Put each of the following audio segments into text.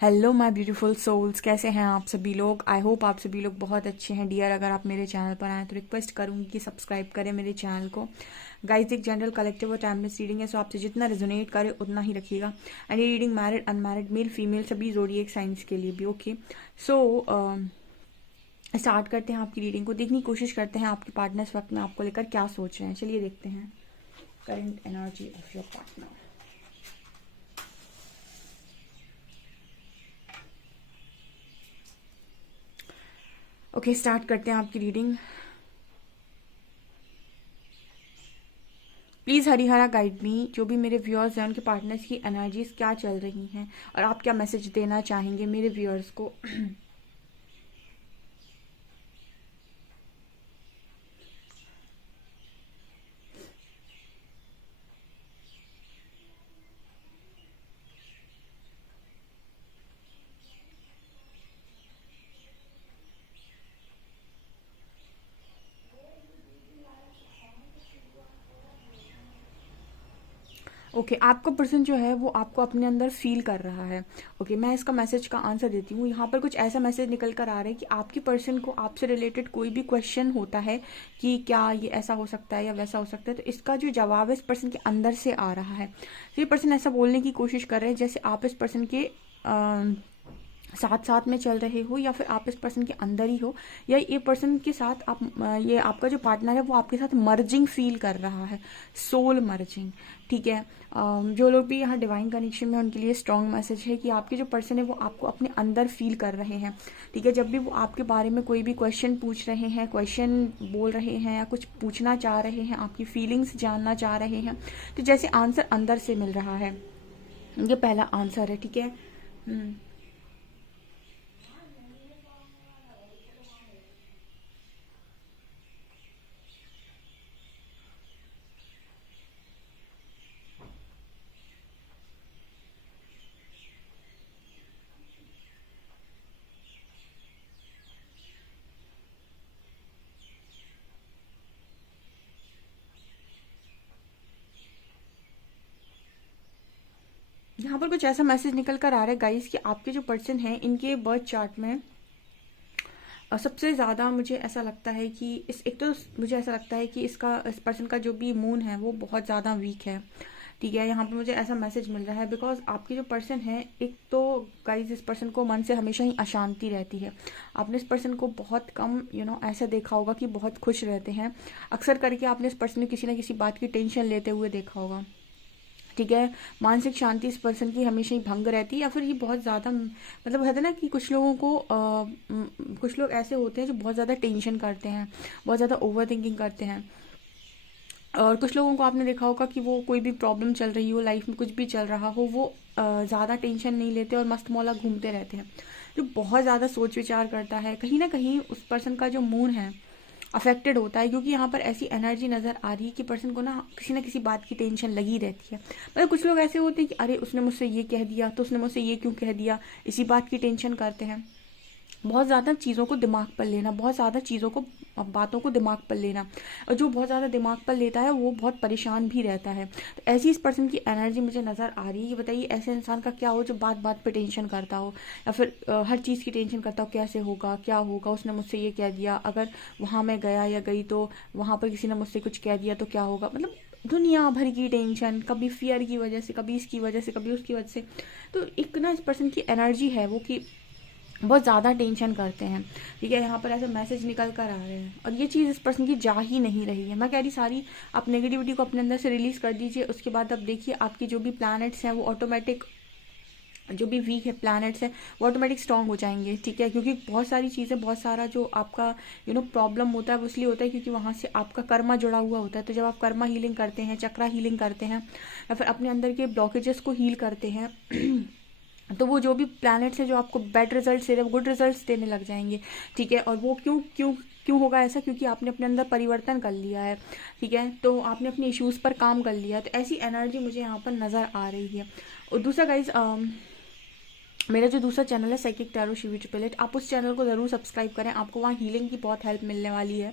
Hello my beautiful souls, कैसे हैं आप सभी लोग। आई होप आप सभी लोग बहुत अच्छे हैं। डियर, अगर आप मेरे चैनल पर आए तो रिक्वेस्ट करूंगी कि सब्सक्राइब करें मेरे चैनल को। गाइस, एक जनरल कलेक्टिव और टाइमलेस रीडिंग है, सो आपसे जितना रेजोनेट करे उतना ही रखिएगा। एंड ये reading married, unmarried, male female सभी जोडिएक साइंस के लिए भी। ओके, सो स्टार्ट करते हैं आपकी रीडिंग को। देखने की कोशिश करते हैं आपके पार्टनर इस वक्त में आपको लेकर क्या सोच रहे हैं। चलिए देखते हैं current energy of your partner. Okay, start करते हैं आपकी reading. Please Harihara guide me, जो भी मेरे व्यूअर्स हैं उनके पार्टनर्स की एनर्जीज क्या चल रही हैं और आप क्या मैसेज देना चाहेंगे मेरे व्यूअर्स को। ओके, आपका पर्सन जो है वो आपको अपने अंदर फील कर रहा है। ओके, मैं इसका मैसेज का आंसर देती हूँ। यहाँ पर कुछ ऐसा मैसेज निकल कर आ रहा है कि आपके पर्सन को आपसे रिलेटेड कोई भी क्वेश्चन होता है कि क्या ये ऐसा हो सकता है या वैसा हो सकता है, तो इसका जो जवाब है इस पर्सन के अंदर से आ रहा है। तो ये पर्सन ऐसा बोलने की कोशिश कर रहे हैं जैसे आप इस पर्सन के साथ साथ में चल रहे हो, या फिर आप इस पर्सन के अंदर ही हो, या ये पर्सन के साथ आप ये आपका जो पार्टनर है वो आपके साथ मर्जिंग फील कर रहा है, सोल मर्जिंग। ठीक है, जो लोग भी यहाँ डिवाइन कनेक्शन में, उनके लिए स्ट्रॉन्ग मैसेज है कि आपके जो पर्सन है वो आपको अपने अंदर फील कर रहे हैं। ठीक है, जब भी वो आपके बारे में कोई भी क्वेश्चन पूछ रहे हैं, क्वेश्चन बोल रहे हैं या कुछ पूछना चाह रहे हैं, आपकी फीलिंग्स जानना चाह रहे हैं, तो जैसे आंसर अंदर से मिल रहा है। ये पहला आंसर है। ठीक है। यहाँ पर कुछ ऐसा मैसेज निकल कर आ रहा है गाइस कि आपके जो पर्सन है इनके बर्थ चार्ट में सबसे ज़्यादा मुझे ऐसा लगता है कि एक तो मुझे ऐसा लगता है कि इस पर्सन का जो भी मून है वो बहुत ज़्यादा वीक है। ठीक है, यहाँ पे मुझे ऐसा मैसेज मिल रहा है बिकॉज आपके जो पर्सन है, एक तो गाइज इस पर्सन को मन से हमेशा ही अशांति रहती है। आपने इस पर्सन को बहुत कम ऐसा देखा होगा कि बहुत खुश रहते हैं। अक्सर करके आपने इस पर्सन को किसी ना किसी बात की टेंशन लेते हुए देखा होगा। ठीक है, मानसिक शांति इस पर्सन की हमेशा ही भंग रहती है, या फिर ये बहुत ज़्यादा मतलब कहते हैं ना कि कुछ लोगों को कुछ लोग ऐसे होते हैं जो बहुत ज़्यादा टेंशन करते हैं, बहुत ज़्यादा ओवर थिंकिंग करते हैं। और कुछ लोगों को आपने देखा होगा कि वो कोई भी प्रॉब्लम चल रही हो, लाइफ में कुछ भी चल रहा हो, वो ज़्यादा टेंशन नहीं लेते और मस्त मौला घूमते रहते हैं। जो बहुत ज़्यादा सोच विचार करता है, कहीं ना कहीं उस पर्सन का जो मूड है अफेक्टेड होता है, क्योंकि यहाँ पर ऐसी एनर्जी नज़र आ रही है कि पर्सन को ना किसी बात की टेंशन लगी रहती है। मतलब कुछ लोग ऐसे होते हैं कि अरे उसने मुझसे ये कह दिया तो उसने मुझसे ये क्यों कह दिया, इसी बात की टेंशन करते हैं। बहुत ज़्यादा चीज़ों को दिमाग पर लेना, बहुत ज़्यादा चीज़ों को बातों को दिमाग पर लेना, और जो बहुत ज़्यादा दिमाग पर लेता है वो बहुत परेशान भी रहता है। तो ऐसी इस पर्सन की एनर्जी मुझे नज़र आ रही है। ये बताइए ऐसे इंसान का क्या हो जो बात बात पे टेंशन करता हो, या फिर हर चीज़ की टेंशन करता हो, कैसे होगा, क्या होगा, उसने मुझसे ये कह दिया, अगर वहाँ मैं गया या गई तो वहाँ पर किसी ने मुझसे कुछ कह दिया तो क्या होगा। मतलब दुनिया भर की टेंशन, कभी फियर की वजह से, कभी इसकी वजह से, कभी उसकी वजह से। तो एक ना इस पर्सन की एनर्जी है वो कि बहुत ज़्यादा टेंशन करते हैं। ठीक है, यहाँ पर ऐसे मैसेज निकल कर आ रहे हैं और ये चीज़ इस पर्सन की जा ही नहीं रही है। मैं कह रही सारी आप नेगेटिविटी को अपने अंदर से रिलीज़ कर दीजिए। उसके बाद अब देखिए आपकी जो भी प्लैनेट्स हैं वो ऑटोमेटिक, जो भी वीक है प्लैनेट्स हैं वो ऑटोमेटिक स्ट्रॉन्ग हो जाएंगे। ठीक है, क्योंकि बहुत सारी चीज़ें, बहुत सारा जो आपका प्रॉब्लम होता है वो इसलिए होता है क्योंकि वहाँ से आपका कर्मा जुड़ा हुआ होता है। तो जब आप कर्मा हीलिंग करते हैं, चक्रा हीलिंग करते हैं, या फिर अपने अंदर के ब्लॉकेजेस को हील करते हैं तो वो जो भी प्लैनेट्स हैं जो आपको बैड रिजल्ट दे रहे हैं वो गुड रिजल्ट्स देने लग जाएंगे। ठीक है, और वो क्यों क्यों क्यों होगा ऐसा, क्योंकि आपने अपने अंदर परिवर्तन कर लिया है। ठीक है, तो आपने अपने इश्यूज़ पर काम कर लिया है। तो ऐसी एनर्जी मुझे यहाँ पर नज़र आ रही है। और दूसरा गाइज, मेरा जो दूसरा चैनल है साइकिक टैरो शिवी ट्रिपलेट, आप उस चैनल को ज़रूर सब्सक्राइब करें, आपको वहाँ हीलिंग की बहुत हेल्प मिलने वाली है।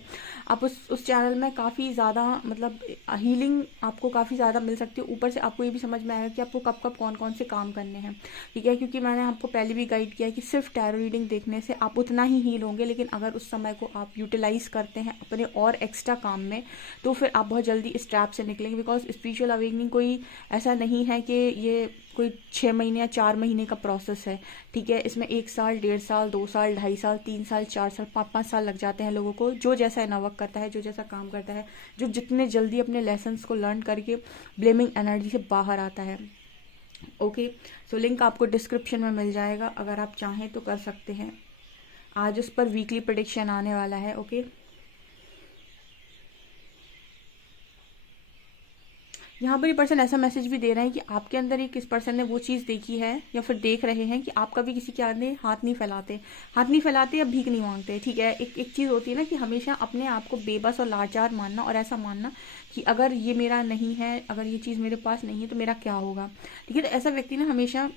आप उस चैनल में काफ़ी ज़्यादा मतलब हीलिंग आपको काफ़ी ज़्यादा मिल सकती है। ऊपर से आपको ये भी समझ में आएगा कि आपको कब कब कौन कौन से काम करने हैं, ठीक है। क्योंकि मैंने आपको पहले भी गाइड किया है कि सिर्फ टैरो रीडिंग देखने से आप उतना ही हील होंगे, लेकिन अगर उस समय को आप यूटिलाइज करते हैं अपने और एक्स्ट्रा काम में, तो फिर आप बहुत जल्दी इस ट्रैप से निकलेंगे। बिकॉज स्पिरिचुअल अवेकनिंग कोई ऐसा नहीं है कि ये कोई 6 महीने या 4 महीने का प्रोसेस है, ठीक है। इसमें 1 साल, 1.5 साल, 2 साल, 2.5 साल, 3 साल, 4 साल, 5-5 साल लग जाते हैं लोगों को, जो जैसा इनवर्क करता है, जो जैसा काम करता है, जो जितने जल्दी अपने लेसन्स को लर्न करके ब्लेमिंग एनर्जी से बाहर आता है। ओके, सो लिंक आपको डिस्क्रिप्शन में मिल जाएगा, अगर आप चाहें तो कर सकते हैं। आज उस पर वीकली प्रेडिक्शन आने वाला है। ओके, यहाँ पर ये पर्सन ऐसा मैसेज भी दे रहे हैं कि आपके अंदर एक इस पर्सन ने वो चीज़ देखी है या फिर देख रहे हैं कि आप कभी किसी के आगे हाथ नहीं फैलाते, हाथ नहीं फैलाते या भीख नहीं मांगते, ठीक है। एक चीज़ होती है ना कि हमेशा अपने आप को बेबस और लाचार मानना, और ऐसा मानना कि अगर ये मेरा नहीं है, अगर ये चीज़ मेरे पास नहीं है तो मेरा क्या होगा, ठीक है। तो ऐसा व्यक्ति ना हमेशा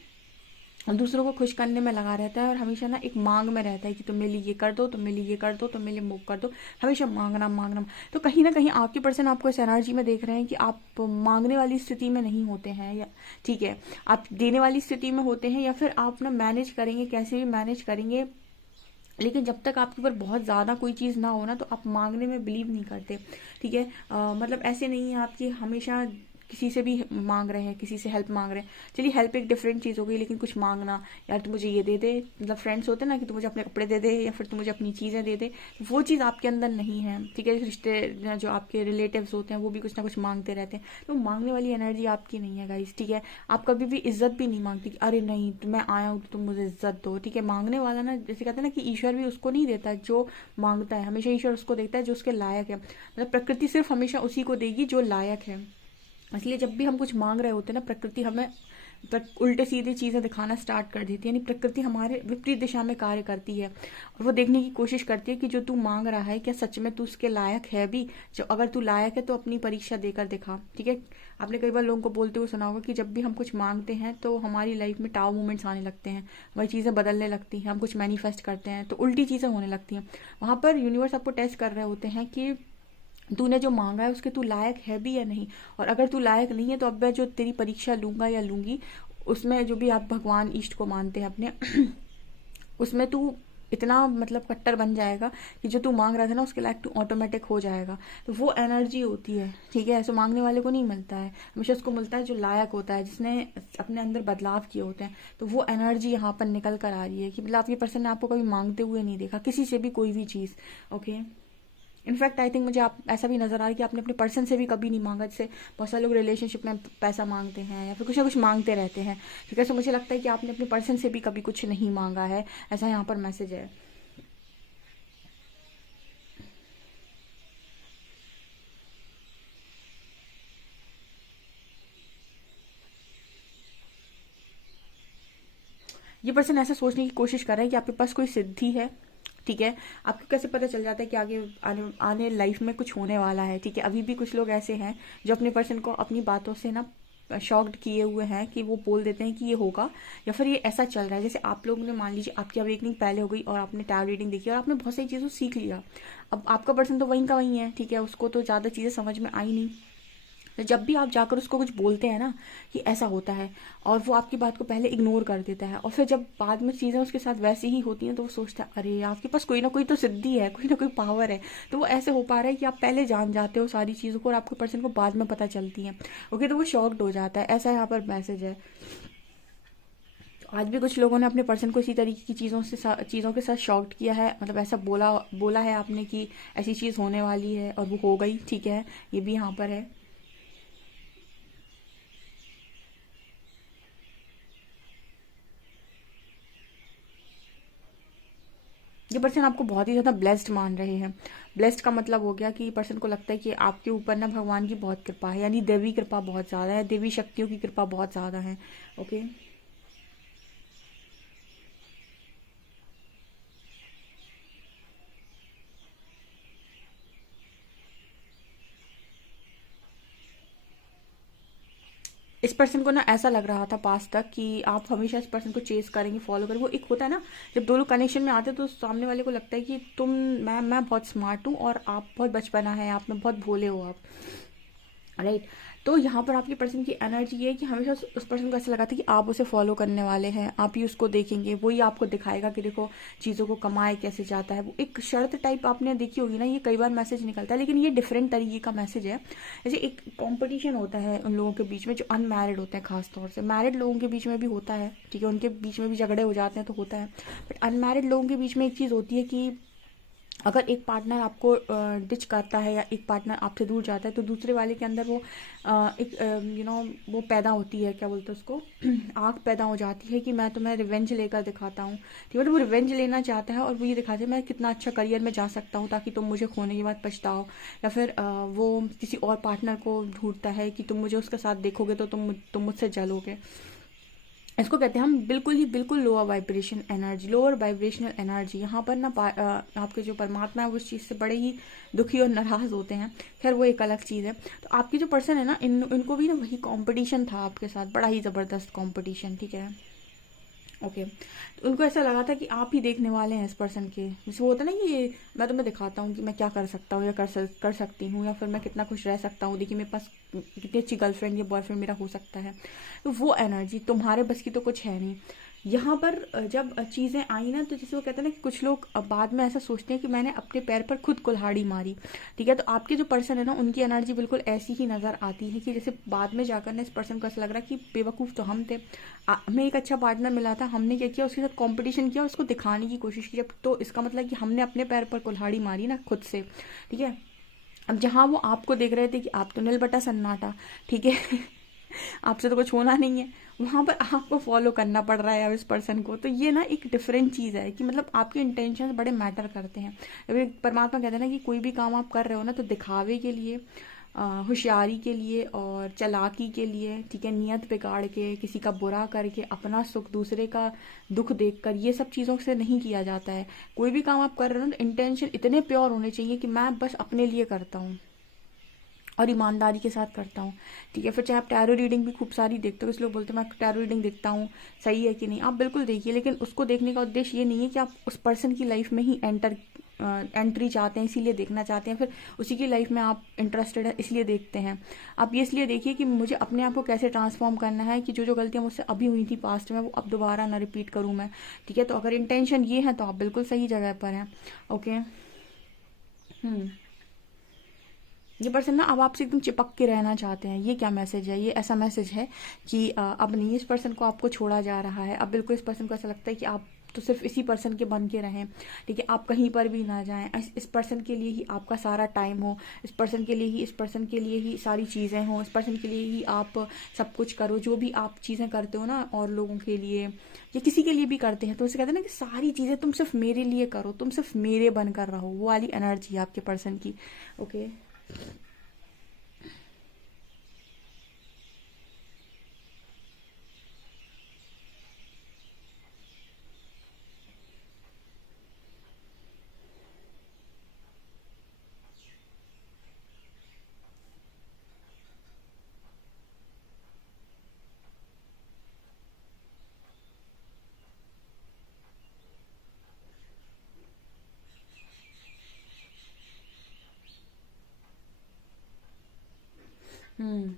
दूसरों को खुश करने में लगा रहता है और हमेशा ना एक मांग में रहता है कि तुम मेरे लिए ये कर दो, तुम मेरे लिए ये कर दो, तुम मेरे लिए वो कर दो, हमेशा मांगना मांगना। तो कहीं ना कहीं आपके पर्सन आपको इस एनर्जी में देख रहे हैं कि आप मांगने वाली स्थिति में नहीं होते हैं, या ठीक है आप देने वाली स्थिति में होते हैं, या फिर आप ना मैनेज करेंगे, कैसे भी मैनेज करेंगे। लेकिन जब तक आपके ऊपर बहुत ज़्यादा कोई चीज़ ना हो ना, तो आप मांगने में बिलीव नहीं करते, ठीक है। मतलब ऐसे नहीं है आपकी हमेशा किसी से भी मांग रहे हैं, किसी से हेल्प मांग रहे हैं। चलिए हेल्प एक डिफरेंट चीज़ हो गई, लेकिन कुछ मांगना, यार तू मुझे ये दे दे, मतलब फ्रेंड्स होते हैं ना कि तू मुझे अपने कपड़े दे दे या फिर तू मुझे अपनी चीज़ें दे दे, वो चीज़ आपके अंदर नहीं है, ठीक है। रिश्ते जो आपके रिलेटिव्स होते हैं वो भी कुछ ना कुछ मांगते रहते हैं, तो मांगने वाली एनर्जी आपकी नहीं है गाइस, ठीक है। आप कभी भी इज्जत भी नहीं मांगती कि अरे नहीं तो मैं आया हूँ तो तुम मुझे इज्जत दो, ठीक है। मांगने वाला ना, जैसे कहते हैं ना कि ईश्वर भी उसको नहीं देता जो मांगता है, हमेशा ईश्वर उसको देखता है जो उसके लायक है। मतलब प्रकृति सिर्फ हमेशा उसी को देगी जो लायक है। इसलिए जब भी हम कुछ मांग रहे होते हैं ना, प्रकृति हमें उल्टे सीधे चीज़ें दिखाना स्टार्ट कर देती है, यानी प्रकृति हमारे विपरीत दिशा में कार्य करती है, और वो देखने की कोशिश करती है कि जो तू मांग रहा है क्या सच में तू उसके लायक है भी। जो अगर तू लायक है तो अपनी परीक्षा देकर दिखा, ठीक है। आपने कई बार लोगों को बोलते हुए सुना होगा कि जब भी हम कुछ मांगते हैं तो हमारी लाइफ में टाव मूवमेंट्स आने लगते हैं, वही चीज़ें बदलने लगती हैं, हम कुछ मैनिफेस्ट करते हैं तो उल्टी चीज़ें होने लगती हैं। वहाँ पर यूनिवर्स आपको टेस्ट कर रहे होते हैं कि तूने जो मांगा है उसके तू लायक है भी या नहीं। और अगर तू लायक नहीं है तो अब मैं जो तेरी परीक्षा लूंगा या लूंगी, उसमें जो भी आप भगवान इष्ट को मानते हैं अपने उसमें तू इतना मतलब कट्टर बन जाएगा कि जो तू मांग रहा था ना उसके लायक तू ऑटोमेटिक हो जाएगा। तो वो एनर्जी होती है, ठीक है। ऐसे मांगने वाले को नहीं मिलता है, हमेशा उसको मिलता है जो लायक होता है, जिसने अपने अंदर बदलाव किए होते हैं। तो वो एनर्जी यहाँ पर निकल कर आ रही है कि मतलब आपके पर्सन ने आपको कभी मांगते हुए नहीं देखा किसी से भी कोई भी चीज़। ओके, इनफैक्ट आई थिंक मुझे आप ऐसा भी नजर आ रहा है कि आपने अपने पर्सन से भी कभी नहीं मांगा, जैसे बहुत सारे लोग रिलेशनशिप में पैसा मांगते हैं या फिर कुछ ना कुछ मांगते रहते हैं, ठीक है। सो मुझे लगता है कि आपने अपने पर्सन से भी कभी कुछ नहीं मांगा है, ऐसा यहाँ पर मैसेज है। ये पर्सन ऐसा सोचने की कोशिश कर रहा है कि आपके पास कोई सिद्धि है, ठीक है। आपको कैसे पता चल जाता है कि आगे आने आने लाइफ में कुछ होने वाला है, ठीक है। अभी भी कुछ लोग ऐसे हैं जो अपने पर्सन को अपनी बातों से ना शॉक्ड किए हुए हैं कि वो बोल देते हैं कि ये होगा या फिर ये ऐसा चल रहा है। जैसे आप लोगों ने मान लीजिए आपकी अवेकनिंग पहले हो गई और आपने टैरो रीडिंग देखी और आपने बहुत सारी चीज़ों सीख लिया। अब आपका पर्सन तो वहीं का वहीं है, ठीक है, उसको तो ज़्यादा चीज़ें समझ में आई नहीं। तो जब भी आप जाकर उसको कुछ बोलते हैं ना कि ऐसा होता है, और वो आपकी बात को पहले इग्नोर कर देता है, और फिर जब बाद में चीज़ें उसके साथ वैसी ही होती हैं तो वो सोचता है अरे आपके पास कोई ना कोई तो सिद्धि है, कोई ना कोई पावर है। तो वो ऐसे हो पा रहा है कि आप पहले जान जाते हो सारी चीज़ों को और आपके पर्सन को बाद में पता चलती हैं। ओके, तो वो शॉक्ड हो जाता है, ऐसा यहाँ पर मैसेज है। तो आज भी कुछ लोगों ने अपने पर्सन को इसी तरीके की चीज़ों के साथ शॉक्ड किया है, मतलब ऐसा बोला बोला है आपने कि ऐसी चीज़ होने वाली है और वो हो गई, ठीक है। ये भी यहाँ पर है। ये पर्सन आपको बहुत ही ज़्यादा ब्लेस्ड मान रहे हैं। ब्लेस्ड का मतलब हो गया कि पर्सन को लगता है कि आपके ऊपर ना भगवान की बहुत कृपा है, यानी देवी कृपा बहुत ज़्यादा है, देवी शक्तियों की कृपा बहुत ज़्यादा है। ओके, इस पर्सन को ना ऐसा लग रहा था पास्ट तक कि आप हमेशा इस पर्सन को चेस करेंगे, फॉलो करेंगे। वो एक होता है ना, जब दो लोग कनेक्शन में आते हैं तो सामने वाले को लगता है कि मैं बहुत स्मार्ट हूँ और आप बहुत बचपना है, आप में बहुत भोले हो आप, राइट। तो यहाँ पर आपके पर्सन की एनर्जी ये है कि हमेशा उस पर्सन को ऐसा लगा था कि आप उसे फॉलो करने वाले हैं, आप ही उसको देखेंगे, वही आपको दिखाएगा कि देखो चीज़ों को कमाए कैसे जाता है। वो एक शर्त टाइप आपने देखी होगी ना, ये कई बार मैसेज निकलता है, लेकिन ये डिफरेंट तरीके का मैसेज है। जैसे एक कंपटीशन होता है उन लोगों के बीच में जो अनमैरिड होते हैं, खासतौर से मैरिड लोगों के बीच में भी होता है, ठीक है, उनके बीच में भी झगड़े हो जाते हैं तो होता है, बट अनमैरिड लोगों के बीच में एक चीज़ होती है कि अगर एक पार्टनर आपको डिच करता है या एक पार्टनर आपसे दूर जाता है तो दूसरे वाले के अंदर वो एक वो पैदा होती है, क्या बोलते हैं उसको, आग पैदा हो जाती है कि मैं तुम्हें रिवेंज लेकर दिखाता हूँ, ठीक है। तो वो रिवेंज लेना चाहता है और वो ये दिखाते हैं मैं कितना अच्छा करियर में जा सकता हूँ ताकि तुम मुझे खोने के बाद पछताओ। या फिर वो किसी और पार्टनर को ढूंढता है कि तुम मुझे उसके साथ देखोगे तो तुम मुझसे जलोगे। इसको कहते हैं हम बिल्कुल lower vibration energy, lower vibrational energy. यहाँ पर ना आपके जो परमात्मा है वो उस चीज़ से बड़े ही दुखी और नाराज होते हैं। खैर वो एक अलग चीज़ है। तो आपकी जो पर्सन है ना, इनको भी ना वही कंपटीशन था आपके साथ, बड़ा ही ज़बरदस्त कंपटीशन, ठीक है, ओके। तो उनको ऐसा लगा था कि आप ही देखने वाले हैं इस पर्सन के, जैसे वो होता है ना कि मैं तुम्हें दिखाता हूँ कि मैं क्या कर सकता हूँ या कर सकती हूँ, या फिर मैं कितना खुश रह सकता हूँ, देखिए मेरे पास कितनी अच्छी गर्लफ्रेंड या बॉयफ्रेंड मेरा हो सकता है। तो वो एनर्जी तुम्हारे बस की तो कुछ है नहीं। यहाँ पर जब चीज़ें आई ना, तो जैसे वो कहते हैं ना कि कुछ लोग बाद में ऐसा सोचते हैं कि मैंने अपने पैर पर खुद कुल्हाड़ी मारी, ठीक है। तो आपके जो पर्सन है ना, उनकी एनर्जी बिल्कुल ऐसी ही नज़र आती है कि जैसे बाद में जाकर ना इस पर्सन को ऐसा लग रहा है कि बेवकूफ़ तो हम थे, हमें एक अच्छा पार्टनर मिला था, हमने क्या किया, उसके साथ कंपटीशन किया, उसको दिखाने की कोशिश की, जब तो इसका मतलब कि हमने अपने पैर पर कुल्हाड़ी मारी ना खुद से, ठीक है। अब जहाँ वो आपको देख रहे थे कि आप तो नील बटा सन्नाटा, ठीक है, आपसे तो कुछ होना नहीं है, वहाँ पर आपको फॉलो करना पड़ रहा है अब इस पर्सन को। तो ये ना एक डिफरेंट चीज़ है कि मतलब आपके इंटेंशन बड़े मैटर करते हैं। अभी परमात्मा कहते हैं ना कि कोई भी काम आप कर रहे हो ना, तो दिखावे के लिए, होशियारी के लिए और चालाकी के लिए, ठीक है, नियत बिगाड़ के, किसी का बुरा करके, अपना सुख दूसरे का दुख देखकर, ये सब चीज़ों से नहीं किया जाता है। कोई भी काम आप कर रहे हो ना, तो इंटेंशन इतने प्योर होने चाहिए कि मैं बस अपने लिए करता हूँ और ईमानदारी के साथ करता हूँ, ठीक है। फिर चाहे आप टैरो रीडिंग भी खूब सारी देखते हो, कुछ लोग बोलते हैं मैं टैरो रीडिंग देखता हूँ, सही है कि नहीं, आप बिल्कुल देखिए, लेकिन उसको देखने का उद्देश्य ये नहीं है कि आप उस पर्सन की लाइफ में ही एंट्री चाहते हैं इसीलिए देखना चाहते हैं, फिर उसी की लाइफ में आप इंटरेस्टेड है इसलिए देखते हैं। आप ये इसलिए देखिए कि मुझे अपने आप को कैसे ट्रांसफॉर्म करना है कि जो जो गलतियाँ मुझसे अभी हुई थी पास्ट में वो अब दोबारा ना रिपीट करूँ मैं, ठीक है। तो अगर इंटेंशन ये है तो आप बिल्कुल सही जगह पर हैं, ओके। ये पर्सन ना अब आपसे एकदम चिपक के रहना चाहते हैं। ये क्या मैसेज है, ये ऐसा मैसेज है कि अब नहीं इस पर्सन को आपको छोड़ा जा रहा है, अब बिल्कुल इस पर्सन को ऐसा लगता है कि आप तो सिर्फ इसी पर्सन के बन के रहें, ठीक है, आप कहीं पर भी ना जाएं, इस पर्सन के लिए ही आपका सारा टाइम हो, इस पर्सन के लिए ही, इस पर्सन के लिए ही सारी चीज़ें हों, इस पर्सन के लिए ही आप सब कुछ करो, जो भी आप चीज़ें करते हो ना और लोगों के लिए या किसी के लिए भी करते हैं, तो उसे कहते हैं ना कि सारी चीज़ें तुम सिर्फ मेरे लिए करो, तुम सिर्फ मेरे बनकर रहो, वो वाली एनर्जी है आपके पर्सन की, ओके। हम्म।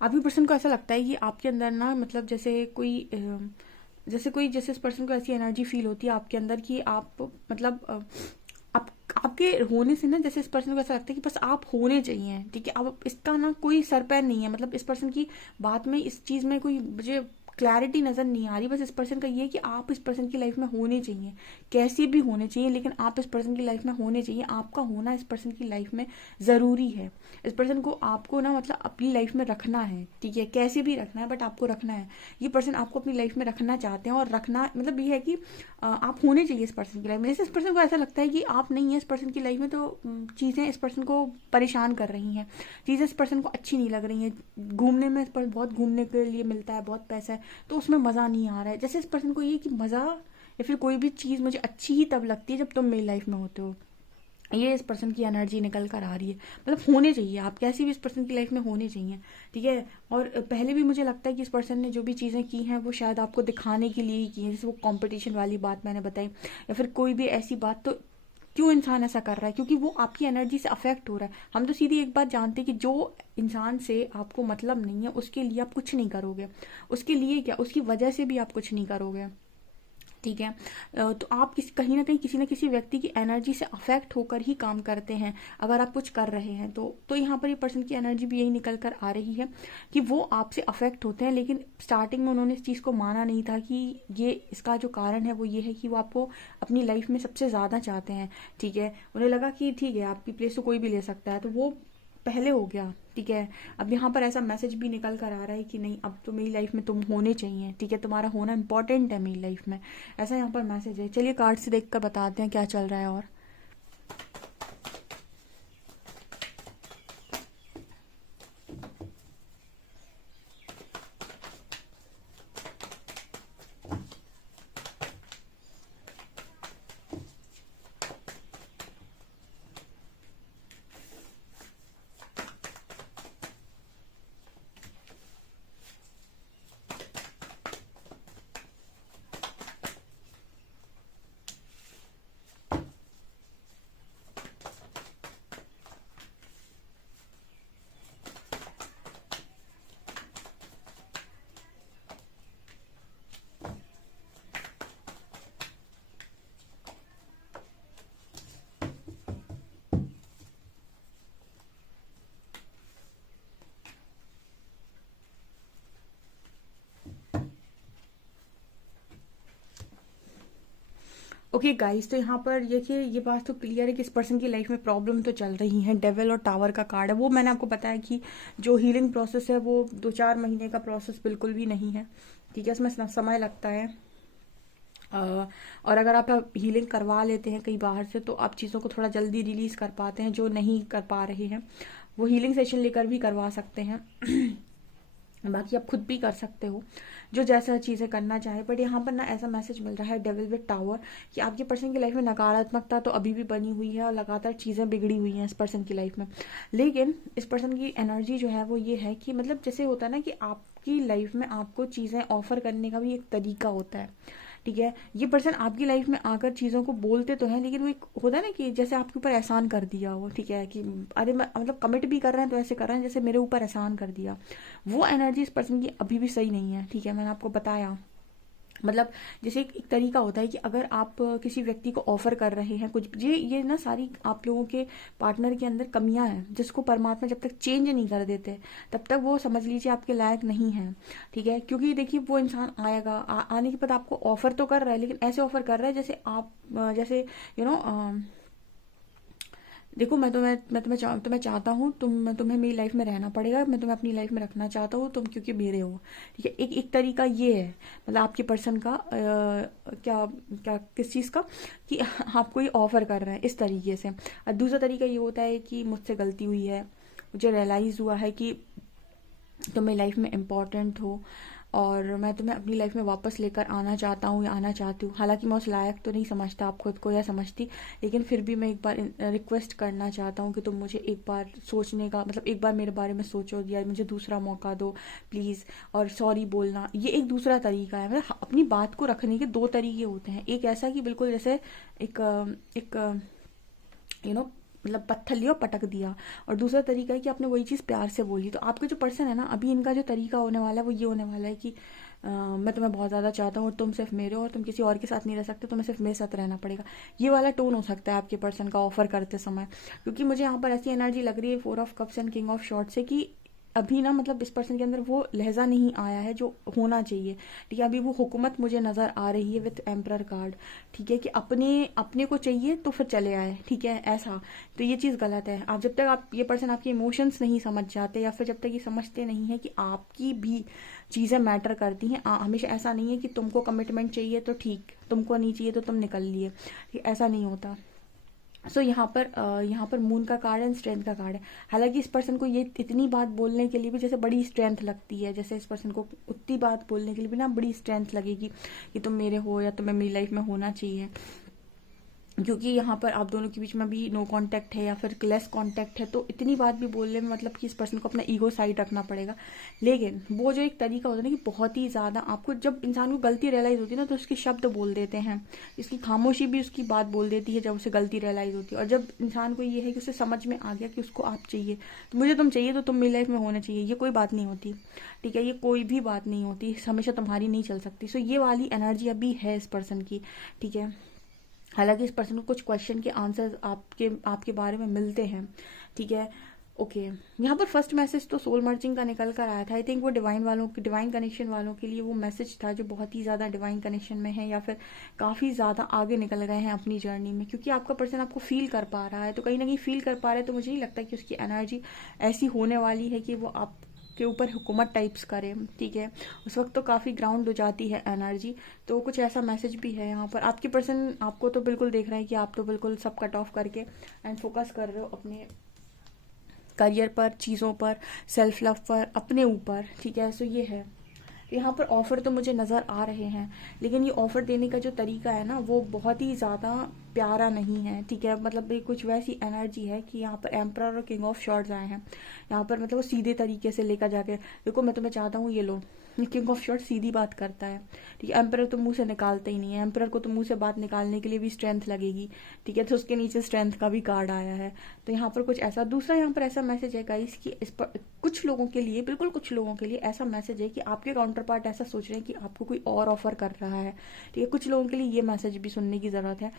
आपकी पर्सन को ऐसा लगता है कि आपके अंदर ना, मतलब जैसे इस पर्सन को ऐसी एनर्जी फील होती है आपके अंदर कि आप मतलब आप आपके होने से ना, जैसे इस पर्सन को ऐसा लगता है कि बस आप होने चाहिए, ठीक है। अब इसका ना कोई सर पैर नहीं है, मतलब इस पर्सन की बात में, इस चीज़ में कोई मुझे क्लैरिटी नज़र नहीं आ रही। बस इस पर्सन का ये है कि आप इस पर्सन की लाइफ में होने चाहिए, कैसे भी होने चाहिए, लेकिन आप इस पर्सन की लाइफ में होने चाहिए। आपका होना इस पर्सन की लाइफ में ज़रूरी है। इस पर्सन को आपको ना मतलब अपनी लाइफ में रखना है, ठीक है, कैसे भी रखना है बट आपको रखना है। ये पर्सन आपको अपनी लाइफ में रखना चाहते हैं, और रखना मतलब ये है कि आप होने चाहिए इस पर्सन की लाइफ में। जैसे इस पर्सन को ऐसा लगता है कि आप नहीं है इस पर्सन की लाइफ में, तो चीज़ें इस पर्सन को परेशान कर रही हैं, चीज़ें इस पर्सन को अच्छी नहीं लग रही हैं। घूमने में इस पर बहुत घूमने के लिए मिलता है, बहुत पैसा है, तो उसमें मज़ा नहीं आ रहा है। जैसे इस पर्सन को ये कि मज़ा या फिर कोई भी चीज़ मुझे अच्छी ही तब लगती है जब तुम मेरी लाइफ में होते हो, ये इस पर्सन की एनर्जी निकल कर आ रही है। मतलब होने चाहिए, आप कैसी भी इस पर्सन की लाइफ में होने चाहिए, ठीक है। और पहले भी मुझे लगता है कि इस पर्सन ने जो भी चीज़ें की हैं वो शायद आपको दिखाने के लिए ही की हैं, जैसे वो कंपटीशन वाली बात मैंने बताई, या फिर कोई भी ऐसी बात। तो क्यों इंसान ऐसा कर रहा है? क्योंकि वो आपकी एनर्जी से अफेक्ट हो रहा है। हम तो सीधी एक बात जानते हैं कि जो इंसान से आपको मतलब नहीं है उसके लिए आप कुछ नहीं करोगे, उसके लिए क्या, उसकी वजह से भी आप कुछ नहीं करोगे, ठीक है। तो आप कहीं ना कहीं किसी न किसी व्यक्ति की एनर्जी से अफेक्ट होकर ही काम करते हैं, अगर आप कुछ कर रहे हैं तो यहाँ पर ये पर्सन की एनर्जी भी यही निकल कर आ रही है कि वो आपसे अफेक्ट होते हैं, लेकिन स्टार्टिंग में उन्होंने इस चीज़ को माना नहीं था कि ये इसका जो कारण है वो ये है कि वो आपको अपनी लाइफ में सबसे ज़्यादा चाहते हैं, ठीक है। उन्हें लगा कि ठीक है, आपकी प्लेस तो कोई भी ले सकता है, तो वो पहले हो गया, ठीक है। अब यहाँ पर ऐसा मैसेज भी निकल कर आ रहा है कि नहीं, अब तो मेरी लाइफ में तुम होने चाहिए, ठीक है, तुम्हारा होना इंपॉर्टेंट है मेरी लाइफ में, ऐसा यहाँ पर मैसेज है। चलिए कार्ड से देख कर बताते हैं क्या चल रहा है। और ओके गाइस, तो यहाँ पर देखिए ये बात तो क्लियर है कि इस पर्सन की लाइफ में प्रॉब्लम तो चल रही है। डेविल और टावर का कार्ड है, वो मैंने आपको बताया कि जो हीलिंग प्रोसेस है वो 2-4 महीने का प्रोसेस बिल्कुल भी नहीं है, ठीक है, इसमें समय लगता है। और अगर आप हीलिंग करवा लेते हैं कहीं बाहर से तो आप चीज़ों को थोड़ा जल्दी रिलीज़ कर पाते हैं। जो नहीं कर पा रहे हैं वो हीलिंग सेशन लेकर भी करवा सकते हैं। बाकी आप खुद भी कर सकते हो, जो जैसा चीज़ें करना चाहे। बट यहाँ पर ना ऐसा मैसेज मिल रहा है डेविल विद टावर कि आपके पर्सन की लाइफ में नकारात्मकता तो अभी भी बनी हुई है और लगातार चीज़ें बिगड़ी हुई हैं इस पर्सन की लाइफ में। लेकिन इस पर्सन की एनर्जी जो है वो ये है कि मतलब जैसे होता है ना कि आपकी लाइफ में आपको चीज़ें ऑफर करने का भी एक तरीका होता है, ठीक है। ये पर्सन आपकी लाइफ में आकर चीज़ों को बोलते तो हैं, लेकिन वो एक होता है ना कि जैसे आपके ऊपर एहसान कर दिया हो, ठीक है, कि अरे मैं मतलब कमिट भी कर रहे हैं तो ऐसे कर रहे हैं जैसे मेरे ऊपर एहसान कर दिया। वो एनर्जी इस पर्सन की अभी भी सही नहीं है, ठीक है, मैंने आपको बताया। मतलब जैसे एक तरीका होता है कि अगर आप किसी व्यक्ति को ऑफर कर रहे हैं कुछ, ये ना सारी आप लोगों के पार्टनर के अंदर कमियां हैं जिसको परमात्मा जब तक चेंज नहीं कर देते तब तक वो समझ लीजिए आपके लायक नहीं है, ठीक है। क्योंकि देखिए वो इंसान आएगा, आने के बाद आपको ऑफर तो कर रहा है, लेकिन ऐसे ऑफर कर रहा है जैसे आप जैसे यू नो देखो मैं चाहता हूँ तुम्हें मेरी लाइफ में रहना पड़ेगा, मैं तुम्हें अपनी लाइफ में रखना चाहता हूँ, तुम क्योंकि मेरे हो, ठीक है। एक तरीका ये है, मतलब आपके पर्सन का क्या क्या किस चीज़ का, कि आपको ये ऑफर कर रहे हैं इस तरीके से। और दूसरा तरीका ये होता है कि मुझसे गलती हुई है, मुझे रियलाइज़ हुआ है कि तुम मेरी लाइफ में इम्पोर्टेंट हो और मैं तुम्हें अपनी लाइफ में वापस लेकर आना चाहता हूँ या आना चाहती हूँ। हालांकि मैं उस लायक तो नहीं समझता आप खुद को या समझती, लेकिन फिर भी मैं एक बार रिक्वेस्ट करना चाहता हूँ कि तुम मुझे एक बार सोचने का, मतलब एक बार मेरे बारे में सोचो या मुझे दूसरा मौका दो प्लीज़। और सॉरी बोलना ये एक दूसरा तरीका है। मतलब अपनी बात को रखने के दो तरीके होते हैं। एक ऐसा कि बिल्कुल जैसे एक एक यू नो मतलब पत्थर लिया और पटक दिया, और दूसरा तरीका है कि आपने वही चीज़ प्यार से बोली। तो आपके जो पर्सन है ना, अभी इनका जो तरीका होने वाला है वो ये होने वाला है कि मैं तुम्हें बहुत ज़्यादा चाहता हूँ और तुम सिर्फ मेरे हो और तुम किसी और के साथ नहीं रह सकते, तुम्हें सिर्फ मेरे साथ रहना पड़ेगा। ये वाला टोन हो सकता है आपके पर्सन का ऑफर करते समय, क्योंकि मुझे यहाँ पर ऐसी एनर्जी लग रही है 4 of cups and king of short से कि अभी ना मतलब इस पर्सन के अंदर वो लहजा नहीं आया है जो होना चाहिए, ठीक है। अभी वो हुकूमत मुझे नज़र आ रही है विथ एम्परर कार्ड, ठीक है, कि अपने अपने को चाहिए तो फिर चले आए, ठीक है, ऐसा। तो ये चीज़ गलत है। आप जब तक आप ये पर्सन आपके इमोशंस नहीं समझ जाते या फिर जब तक ये समझते नहीं है कि आपकी भी चीज़ें मैटर करती हैं, हमेशा ऐसा नहीं है कि तुमको कमिटमेंट चाहिए तो ठीक, तुमको नहीं चाहिए तो तुम निकल लिए, ठीक, ऐसा नहीं होता। सो यहाँ पर मून का कार्ड एंड स्ट्रेंथ का कार्ड है। हालांकि इस पर्सन को ये इतनी बात बोलने के लिए भी जैसे बड़ी स्ट्रेंथ लगती है, जैसे इस पर्सन को उतनी बात बोलने के लिए भी ना बड़ी स्ट्रेंथ लगेगी कि तुम मेरे हो या तुम्हें मेरी लाइफ में होना चाहिए, क्योंकि यहाँ पर आप दोनों के बीच में भी नो कांटेक्ट है या फिर लेस कांटेक्ट है, तो इतनी बात भी बोलने में मतलब कि इस पर्सन को अपना ईगो साइड रखना पड़ेगा। लेकिन वो जो एक तरीका होता है ना कि बहुत ही ज़्यादा आपको, जब इंसान को गलती रियलाइज़ होती है ना तो उसके शब्द बोल देते हैं, इसकी खामोशी भी उसकी बात बोल देती है जब उसे गलती रियलाइज़ होती है। और जब इंसान को ये है कि उसे समझ में आ गया कि उसको आप चाहिए, तो मुझे तुम चाहिए तो तुम मेरी लाइफ में होना चाहिए, ये कोई बात नहीं होती, ठीक है, ये कोई भी बात नहीं होती, हमेशा तुम्हारी नहीं चल सकती। सो ये वाली एनर्जी अभी है इस पर्सन की, ठीक है। हालांकि इस पर्सन को कुछ क्वेश्चन के आंसर्स आपके बारे में मिलते हैं, ठीक है। ओके, यहाँ पर फर्स्ट मैसेज तो सोल मर्जिंग का निकल कर आया था। आई थिंक वो डिवाइन कनेक्शन वालों के लिए वो मैसेज था जो बहुत ही ज़्यादा डिवाइन कनेक्शन में है या फिर काफ़ी ज़्यादा आगे निकल गए हैं अपनी जर्नी में, क्योंकि आपका पर्सन आपको फील कर पा रहा है, तो कहीं ना कहीं फील कर पा रहा है, तो मुझे नहीं लगता कि उसकी एनर्जी ऐसी होने वाली है कि वो आप के ऊपर हुकूमत टाइप्स करे, ठीक है। उस वक्त तो काफ़ी ग्राउंड हो जाती है एनर्जी। तो कुछ ऐसा मैसेज भी है यहाँ पर। आपके पर्सन आपको तो बिल्कुल देख रहे हैं कि आप तो बिल्कुल सब कट ऑफ करके एंड फोकस कर रहे हो अपने करियर पर, चीज़ों पर, सेल्फ लव पर, अपने ऊपर, ठीक है। सो ये है, यहाँ पर ऑफ़र तो मुझे नज़र आ रहे हैं, लेकिन ये ऑफ़र देने का जो तरीका है ना वो बहुत ही ज़्यादा प्यारा नहीं है, ठीक है। मतलब ये कुछ वैसी एनर्जी है कि यहाँ पर एम्परर और किंग ऑफ शॉर्ट्स आए हैं यहाँ पर, मतलब वो सीधे तरीके से लेकर जाके, देखो मैं तुम्हें चाहता हूँ, ये लो। किंग ऑफ शॉर्ट सीधी बात करता है, ठीक है। एम्परर तो मुंह से निकालते ही नहीं है, एम्परर को तो मुंह से बात निकालने के लिए भी स्ट्रेंथ लगेगी, ठीक है। तो उसके नीचे स्ट्रेंथ का भी कार्ड आया है। तो यहाँ पर कुछ ऐसा, दूसरा यहाँ पर ऐसा मैसेज है गाइस कि इस पर कुछ लोगों के लिए, बिल्कुल कुछ लोगों के लिए ऐसा मैसेज है कि आपके काउंटर पार्ट ऐसा सोच रहे हैं कि आपको कोई और ऑफर कर रहा है, ठीक है। कुछ लोगों के लिए ये मैसेज भी सुनने की ज़रूरत है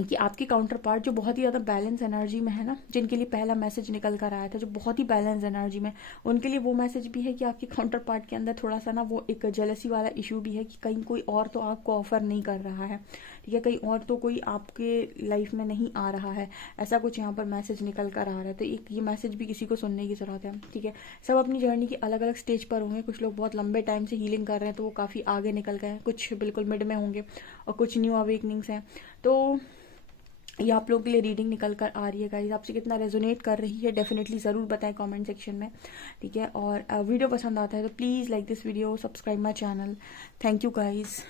कि आपके काउंटर पार्ट जो बहुत ही ज़्यादा बैलेंस एनर्जी में है ना, जिनके लिए पहला मैसेज निकल कर आया था जो बहुत ही बैलेंस एनर्जी में, उनके लिए वो मैसेज भी है कि आपके काउंटर पार्ट के अंदर थोड़ा सा ना वो एक जेलसी वाला इशू भी है कि कहीं कोई और तो आपको ऑफर नहीं कर रहा है, ठीक है, कहीं और तो कोई आपके लाइफ में नहीं आ रहा है, ऐसा कुछ यहाँ पर मैसेज निकल कर आ रहा है। तो एक ये मैसेज भी किसी को सुनने की ज़रूरत है, ठीक है। सब अपनी जर्नी की अलग अलग स्टेज पर होंगे, कुछ लोग बहुत लंबे टाइम से हीलिंग कर रहे हैं तो वो काफ़ी आगे निकल गए हैं, कुछ बिल्कुल मिड में होंगे और कुछ न्यू अवेकनिंग्स हैं। तो ये आप लोगों के लिए रीडिंग निकल कर आ रही है गाइज, आपसे कितना रेजोनेट कर रही है डेफिनेटली ज़रूर बताएं कमेंट सेक्शन में, ठीक है। और वीडियो पसंद आता है तो please like this video, subscribe my channel. Thank you guys.